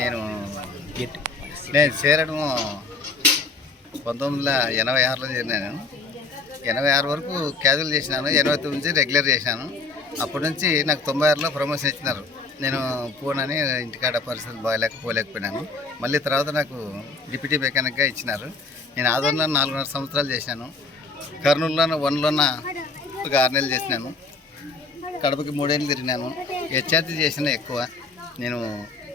నేను నేను చేరడం 1986లో చేరినాను. 86 వరకు క్యాజువల్ చేసినాను. 89 నుంచి రెగ్యులర్ చేశాను. అప్పటి నుంచి నాకు 96లో ప్రమోషన్ ఇచ్చినారు. నేను పోనని ఇంటికాడ పరిస్థితులు పోలేకపోయినాను. మళ్ళీ తర్వాత నాకు డిప్యూటీ మెకానిక్గా ఇచ్చినారు. నేను ఆదోళన 4.5 సంవత్సరాలు చేశాను. కర్నూలులో 1లోన ఒక 6 నెలలు చేసినాను. కడపకి 3 ఏళ్ళు తిరిగినాను. హెచ్ఆర్టీ చేసిన నేను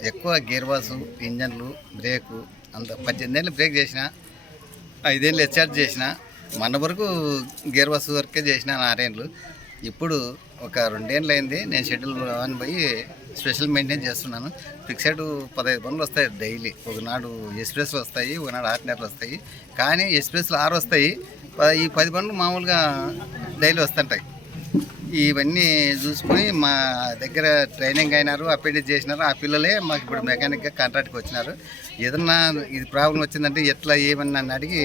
ఎక్కువ గేర్ వాసు, ఇంజన్లు, బ్రేకు అంత 18 ఏళ్ళు బ్రేక్ చేసిన, 5 ఏళ్ళు హెచ్ఆర్టీ చేసిన. మొన్న వరకు గేర్ వాసు వరకే చేసిన 6 ఏళ్ళు. ఇప్పుడు ఒక 2 ఏళ్ళు అయింది నేను షెడ్యూల్ అని పోయి స్పెషల్ మెయింటైన్ చేస్తున్నాను. ఫిక్సెడ్ 15 బండ్లు వస్తాయి డైలీ. ఒకనాడు ఎక్స్ప్రెస్లు వస్తాయి, ఒకనాడు ఆర్డినర్లు వస్తాయి. కానీ ఎక్స్ప్రెస్లు 6 వస్తాయి, ఈ 10 బండ్లు మామూలుగా డైలీ వస్తుంటాయి. ఇవన్నీ చూసుకొని మా దగ్గర ట్రైనింగ్ అయినారు, అప్రెంటిస్ చేసినారు. ఆ పిల్లలే మాకు ఇప్పుడు మెకానిక్గా కాంట్రాక్ట్కి వచ్చినారు. ఏదన్నా ఇది ప్రాబ్లం వచ్చిందంటే ఎట్లా ఏమని నన్ను అడిగి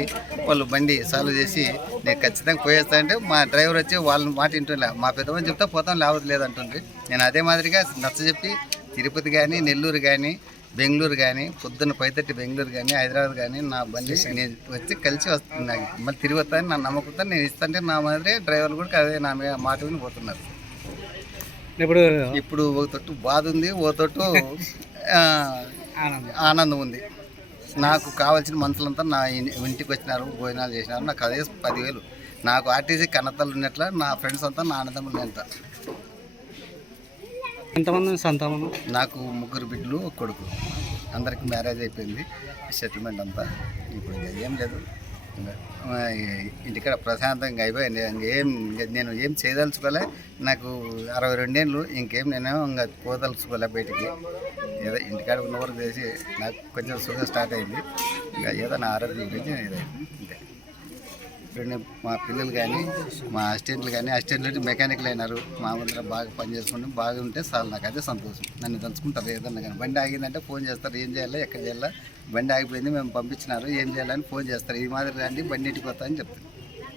వాళ్ళు బండి సాల్వ్ చేసి నేను ఖచ్చితంగా పోయేస్తా అంటే మా డ్రైవర్ వచ్చి వాళ్ళని మాట వింటుండే. మా పెద్దమని చెప్తే పోతాం, లేవదు లేదంటుంది. నేను అదే మాదిరిగా నచ్చజెప్పి తిరుపతి కానీ, నెల్లూరు కానీ, బెంగళూరు కానీ, పొద్దున్న 5:30 బెంగళూరు కానీ, హైదరాబాద్ కానీ నా బండి నేను వచ్చి కలిసి వస్తుంది. మళ్ళీ తిరిగి వస్తాను, నా నమ్మకంతో నేను ఇస్తాంటే నా మాదిరి డ్రైవర్లు కూడా అదే నా మాట విని పోతున్నారు. ఇప్పుడు ఒక తొట్టు బాధ ఉంది, ఓ తొట్టు ఆనందం ఉంది. నాకు కావాల్సిన మనుషులంతా నా ఇంటికి వచ్చినారు, భోజనాలు చేసినారు. నాకు అదే 10,000. నాకు ఆర్టీసీ కన్నతలు ఉన్నట్ల నా ఫ్రెండ్స్ అంతా నా ఆనందం ఎంత. ఎంతమంది సంతానం? నాకు 3 బిడ్డలు, 1 కొడుకు. అందరికి మ్యారేజ్ అయిపోయింది, సెటిల్మెంట్ అంతా. ఇప్పుడు ఏం లేదు, ఇంటికాడ ప్రశాంతంగా అయిపోయింది. నేను ఏం చేయదలుచుకోలే. నాకు 62 ఏళ్ళు, ఇంకేం నేను ఇంకా పోదలుచుకోలే బయటికి. ఏదో ఇంటికాడ ఉన్న వరకు చేసి నాకు కొంచెం షుగర్ స్టార్ట్ అయింది. ఇంకా ఏదో నా ఆరోగ్యం గురించి ఇదే అంతే. ఇప్పుడు మా పిల్లలు కానీ, మా అసిస్టెంట్లు మెకానిక్లు అయినారు. మా అందరం బాగా పని చేసుకుంటే బాగుంటే చాలు, నాకు అదే సంతోషం. నన్ను తలుచుకుంటారు ఏదన్నా కానీ. బండి ఆగిందంటే ఫోన్ చేస్తారు, ఏం చేయాలి, ఎక్కడ చేయాలా, బండి ఆగిపోయింది మేము పంపించినారు, ఏం చేయాలని ఫోన్ చేస్తారు. ఈ మాదిరి రండి, బండి ఇంటికి వస్తా అని చెప్తాను.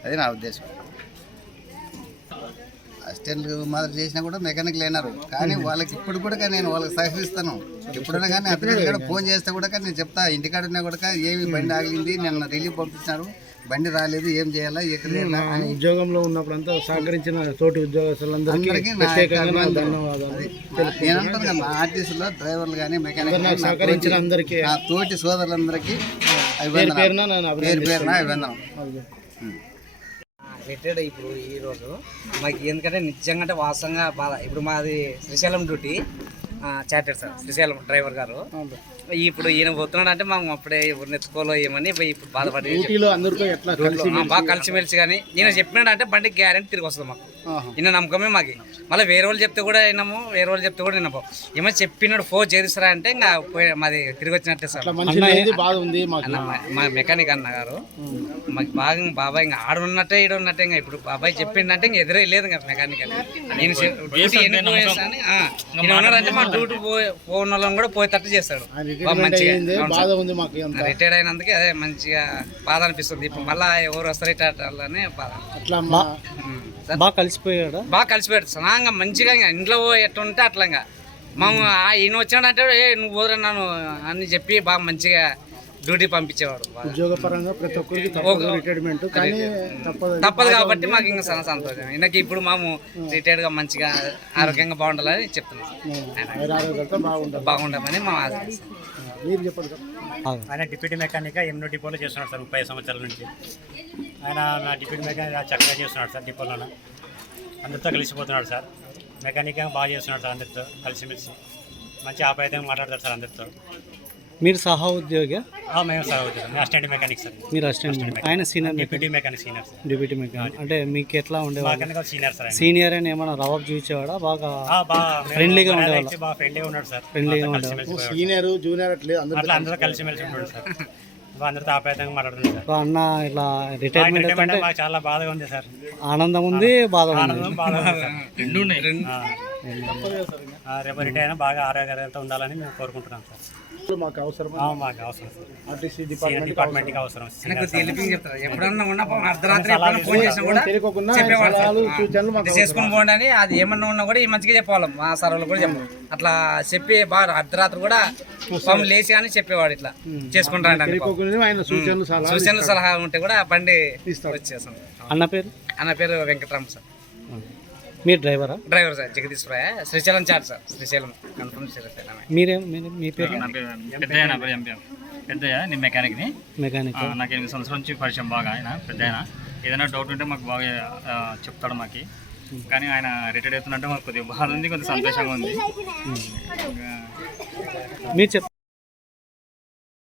అది నా ఉద్దేశం. అసిస్టెంట్లు మాదిరి చేసినా కూడా మెకానిక్లు అయినారు. కానీ వాళ్ళకి ఇప్పుడు కూడా నేను వాళ్ళకి సహకరిస్తాను. ఎప్పుడైనా కానీ అతను కూడా ఫోన్ చేస్తే కూడా నేను చెప్తా, ఇంటికాడ ఉన్నా కూడా ఏమి బండి ఆగింది, నిన్న రిలీఫ్ పంపించినారు, బండి రాలేదు, ఏం చేయాలా, ఎక్కడ ఉద్యోగంలో ఉన్నప్పుడు అంతా సహకరించిన తోటి ఉద్యోగస్తులందరికీ నేను అంటాను కదా, ఆర్టీసీలో డ్రైవర్లు కానీ మెకానిక్ సహకరించిన అందరికీ, నా తోటి సోదరులందరికీ పేరు పేరున అభివందనం. రిటైర్డ్ ఇప్పుడు ఈరోజు మాకు ఎందుకంటే నిజంగా అంటే వాస్తవంగా బాధ. ఇప్పుడు మాది Srisailam duty, chartered sir Srisailam driver గారు. ఇప్పుడు ఈయన పోతున్నాడు అంటే మాకు అప్పుడే ఎవరు నెచ్చుకోలో ఏమని ఇప్పుడు బాధపడి బాగా కలిసిమెలిసి. కానీ ఈయన చెప్పినాడు అంటే బండి గ్యారెంటీ తిరిగి వస్తుంది మాకు. ఈయన నమ్మకమే మాకు. మళ్ళీ వేరే వాళ్ళు చెప్తే కూడా విన్నాము, వేరే వాళ్ళు చెప్తే కూడా విన్నాము. ఏమో చెప్పినాడు ఫోన్ చేస్తారా అంటే ఇంకా మాది తిరిగి వచ్చినట్టే సార్. మా మెకానిక్ అన్న గారు మాకు బాగా బాబాయ్ ఇంకా ఆడున్నట్టే ఈడున్నట్టే. ఇంకా ఇప్పుడు బాబాయ్ చెప్పిండంటే ఇంక ఎదురే లేదు ఇంకా మెకానిక్ అని. నేను డ్యూటీ ఎన్ని పోయేస్తాను ఉన్నాడంటే మా డ్యూటీ పోయిన వాళ్ళని కూడా పోయేటట్టు చేస్తాడు. రిటైర్డ్ అయినందుకే అదే మంచిగా బాధ అనిపిస్తుంది. ఇప్పుడు మళ్ళీ ఎవరు వస్తారు రిటైర్డ్ వాళ్ళనే బాధ. బాగా కలిసిపోయాడు సనాంగా మంచిగా. ఇంట్లో ఎట్లా ఉంటే అట్లా ఇంకా ఈయన వచ్చినాడంటే నువ్వు పోదురా నన్ను అని చెప్పి బాగా మంచిగా డ్యూటీ పంపించేవాడు. ఉద్యోగపరంగా ప్రతి ఒక్కరికి రిటైర్మెంట్ తప్పదు కాబట్టి మాకు ఇంకా చాలా సంతోషం. ఈయనకి ఇప్పుడు మేము రిటైర్డ్ గా మంచిగా ఆరోగ్యంగా బాగుండాలని చెప్తున్నాం. బాగుండాలని మా ఆశ. ఆయన డిప్యూటీ మెకానిక్గా ఎన్నో డిపోలో చేస్తున్నాడు సార్. 30 సంవత్సరాల నుంచి ఆయన నా డిప్యూటీ మెకానిక్ చక్కగా చేస్తున్నాడు సార్. డిపోలో అందరితో కలిసిపోతున్నాడు సార్. మెకానిక్గా బాగా చేస్తున్నాడు సార్. అందరితో కలిసిమెలిసి మంచి ఆప్యాయంగా మాట్లాడతారు సార్ అందరితో. మీరు సహా ఉద్యోగి? మేము సహా ఉద్యోగం, అసిస్టెంట్ మెకానిక్ సార్. మీరు అసిస్టెంట్, ఆయన senior deputy mechanic senior sir. Deputy mechanic అంటే మీకు ఎట్లా ఉండేవాళ్ళు? Senior sir. సీనియర్ అని ఏమైనా రవాబ్ చూపించేవాడా? బాగా ఫ్రెండ్లీగా ఉండేవాళ్ళు? బాగా ఫ్రెండ్లీగా ఉన్నాడు సార్. ఫ్రెండ్లీగా ఉండేవాళ్ళు. సీనియర్ జూనియర్ అట్లా అందరూ కలిసిమెలిసి ఉంటాడు సార్. అందరితో ఆప్యాయంగా మాట్లాడుతుంది సార్. అన్న ఇట్లా రిటైర్మెంట్ మాకు చాలా బాధగా ఉంది సార్. ఆనందం ఉంది, బాధ ఉంది. ఆనందం బాధ ఉంది సార్. రేపు రిటైర్ అయినా బాగా ఆరోగ్యంతో ఉండాలని మేము కోరుకుంటున్నాం సార్. మాకు అవసరం మాకు అవసరం సార్. ఆర్టీసీ డిపార్ట్మెంట్కి అవసరం. చెప్తారు ఎప్పుడన్నా ఉన్నా అర్ధరాత్రి ఎప్పుడన్నా ఫోన్ చేసినా కూడా తెలియకుండా చెప్పేవాడు సార్. సలహాలు, సూచనలు మాకు ఇది చేసుకుని పోండి అని, అది ఏమన్నా ఉన్నా కూడా ఈ మంచిగా చెప్పాలి, మా సర్వలు కూడా చెప్పాలి. అట్లా చెప్పి బాగా అర్ధరాత్రి కూడా పాపం లేచి అని చెప్పేవాడు, ఇట్లా చేసుకుంటాడు. తెలియకుండా ఆయన సూచనలు, సలహాలు సూచనలు సలహా ఉంటే కూడా బండి ఇస్తాడు. వచ్చేసాం. అన్న పేరు? అన్న పేరు వెంకటరామ సార్. మీరు డ్రైవరా? Driver sir, Jagadeeswarayya, Srisailam charge sir. Srisailam confirm Srisailam. మీ పేరు? పెద్దయ్య నా పేరు ఎంపీ. పెద్దయ్య నేను మెకానిక్ని. మెకానిక్. నాకు 8 సంవత్సరాల నుంచి పరిచయం బాగా ఆయన పెద్దయ్య. ఏదైనా డౌట్ ఉంటే మాకు బాగా చెప్తాడు మాకు. కానీ ఆయన రిటైర్డ్ అవుతున్నట్టు మాకు కొద్దిగా బాధ ఉంది, కొద్దిగా సంతోషంగా ఉంది. మీరు